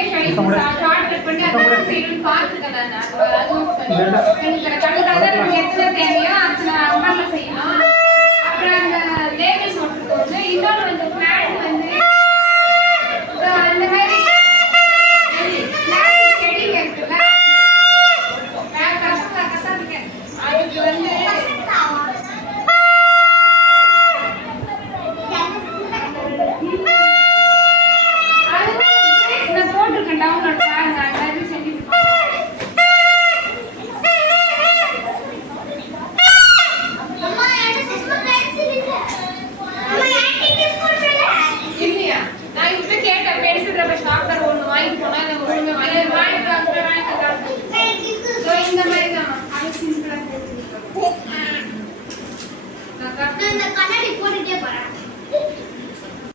Short cut பண்ணி அதான் செய்யணும்னு பார்த்துருக்கேன் நான் அதுவும் சரி. எனக்கு கடுகு அதான் நமக்கு எத்தனை தேவையோ அத்தனை அம்மாவில் செய்யணும் நான் கண்ணாடி போட்டுட்டே போறேன்.